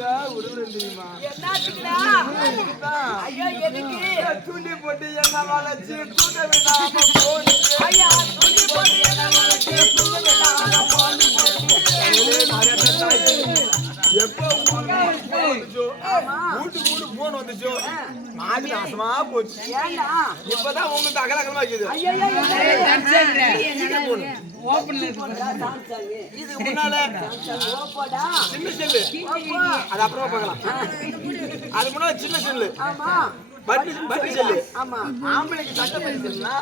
தெரியுமா என்னாச்சுடா ஐயா எதுக்கு தூண்டி போட்டு என்ன வளைச்சு தூக்க விடாம போனு ஐயா தூண்டி போட்டு என்ன வளைச்சு தூக்க விடாம போனு எப்போ வீட்டுக்கு போன் வந்துச்சோ மாடி நாசமா போச்சு ஏண்டா இப்பதான் உங்களுக்கு அகலகலமா இருக்குது ஐயா இதுக்கு முன்னால சின்ன செல்லு அது அப்புறமா பார்க்கலாம் அதுக்கு முன்னால சின்ன செல்லு பட்டி செல்லு ஆம்பளைக்கு சட்டை பட்டி செல்லுனா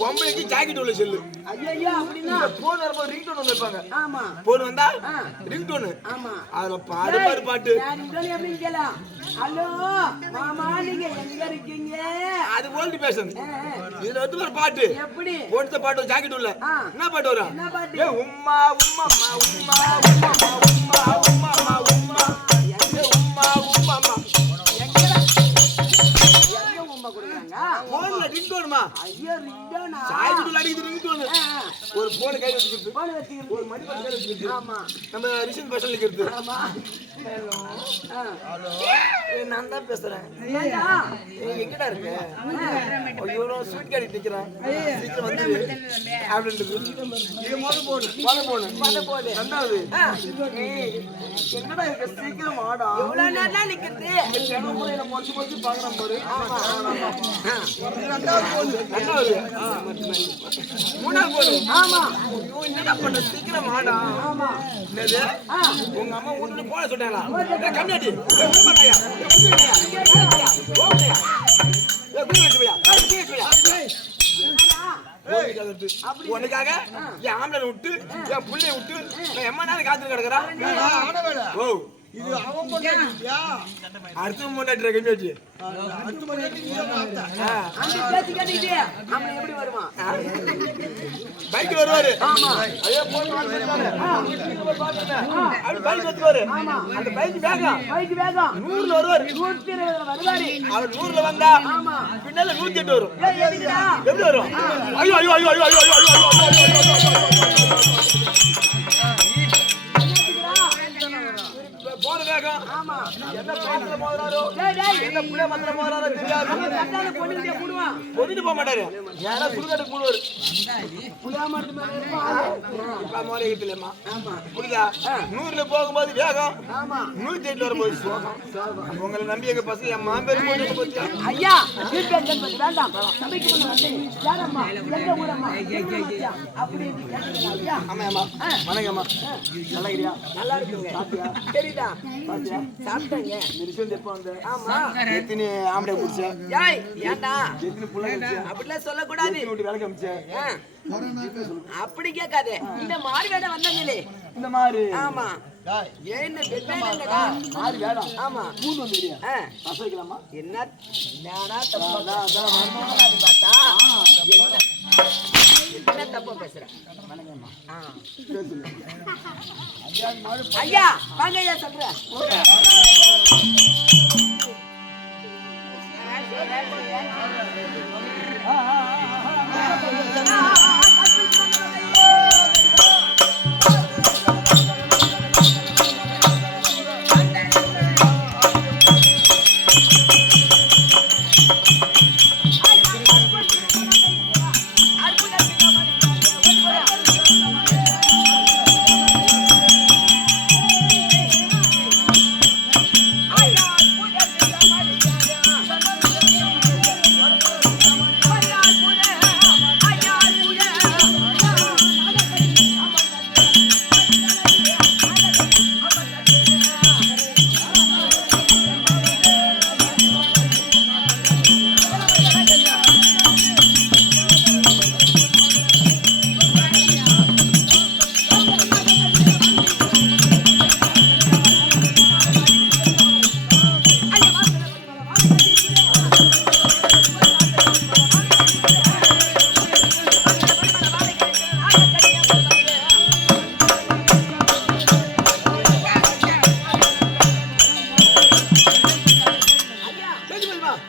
பொம்பளைக்கு ஜாக்கெட் உள்ள செல்லு போன் வரும்போது ரிங் டோன் வைப்பாங்க போன் வந்தா ரிங் டோன் அதுல பாடு பாடு பாட்டு ஹலோ மாமா நீங்க எங்க இருக்கீங்க அது ஓல்டு பேஷன் இதுல வந்து ஒரு பாட்டு எப்படி போட்ட பாட்டு ஜாக்கெட் உள்ள என்ன பாட்டு வரும் ஏ உம்மா உம்மா உம்மா உம்மா உம்மா உம்மா உம்மா உம்மா உம்மா உம்மா போன்ல ரிங் டோன்மா ஐயோ ரிங் டோனா ஜாக்கெட் உள்ள அடிக்குது ரிங் டோன் ஒரு போன் கை வச்சிட்டு ஒரு மணி பத்து கை வச்சிட்டு ஆமா நம்ம ரிஷன் பேஷன்ல இருக்குது ஆமா ஹலோ நான் தான் பேசுறேன் ஏண்டா எங்கடா இருக்க ஐயோ ஸ்வீட் காடி நிக்கிறேன் சீக்கிரம் வந்து அப்படின்றது இது மொத போடு ரெண்டாவது எங்கடா இருக்க சீக்கிரம் வாடா எவ்வளவு நேரம் நிக்குது முறையில மொச்சு பாக்குறேன் பாரு ரெண்டாவது மூணாவது போடு ஆமா என்னடா பண்ண சீக்கிரம் வாடா ஆமா என்னது உங்க அம்மா வீட்டுல போன சொன்னாங்களா கம்மியாடி உனக்காக என் ஆம்பளை விட்டு என் புள்ளைய விட்டு நான் எம்மா நேரம் காத்து கிடக்குறான் ஓ இது அவன் பொண்டாட்டியா அடுத்து பொண்டாட்டி கம்மியாச்சு அடுத்து பொண்டாட்டி நீ பார்த்தா அந்த பேச்சு கேட்டிட்டே அவன் எப்படி வருவான் பைக் வருவாரு ஆமா ஐயோ போன் மாத்திட்டானே அப்படி பைக் வந்துவாரு அந்த பைக் வேகம் 100ல வருவாரு 120ல வருவாரு அவர் 100ல வந்தா ஆமா பின்னால 108 வரும் எதுக்குடா எப்படி வரும் ஐயோ ஐயோ ஐயோ ஐயோ ஐயோ போற வேகம் ஆமா என்ன பாத்துல மோதுறாரோ என்ன புள்ள மத்திர மோதுறாரோ தெரியாது கட்டால பொண்ணுகிட்ட போடுவான் பொதிட்டு போக மாட்டாரு யாரா சுடுகாட்டு போடுவாரு புளியா மரத்து மேல இருப்பான் இப்ப மோரே கிட்டலமா ஆமா புரியுதா 100ல போகும்போது வேகம் ஆமா 108 வரும்போது சோகம் உங்களை நம்பி எங்க பசங்க என் மாம்பேர் போட்டு போச்சு ஐயா வீட்டு என்பது வேண்டாம் சபைக்கு கொண்டு வந்து யாரம்மா எங்க ஊரம்மா அப்படி ஐயா ஆமா ஆமா வணக்கம்மா நல்லா இருக்கிறியா நல்லா இருக்குங்க சாப்பிட்டியா சரிடா சாப்பிட்டியா சாப்பிட்டேங்க நிமிஷம் எப்ப வந்த ஆமா எத்தனை ஆம்பளை குடிச்ச ஏய் ஏண்டா எத்தனை புள்ள குடிச்ச அப்படிலாம் சொல்லக்கூடாது வீட்டு வேலை காமிச்ச அப்படி கேட்காதே இந்த மாறு வேட வந்தாங்களே இந்த மாதிரி ஆமா ஏன்னு வெள்ளடா மாறி வேடம் ஆமா பூண்டு வந்துறியா ரசம் வைக்கலாமா என்ன நானா தப்பா பார்த்தா என்ன தப்பா பேசுற ஐயா வாங்க ஐயா சொல்றேன்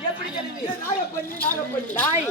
எப்படி தெரியுது நாய்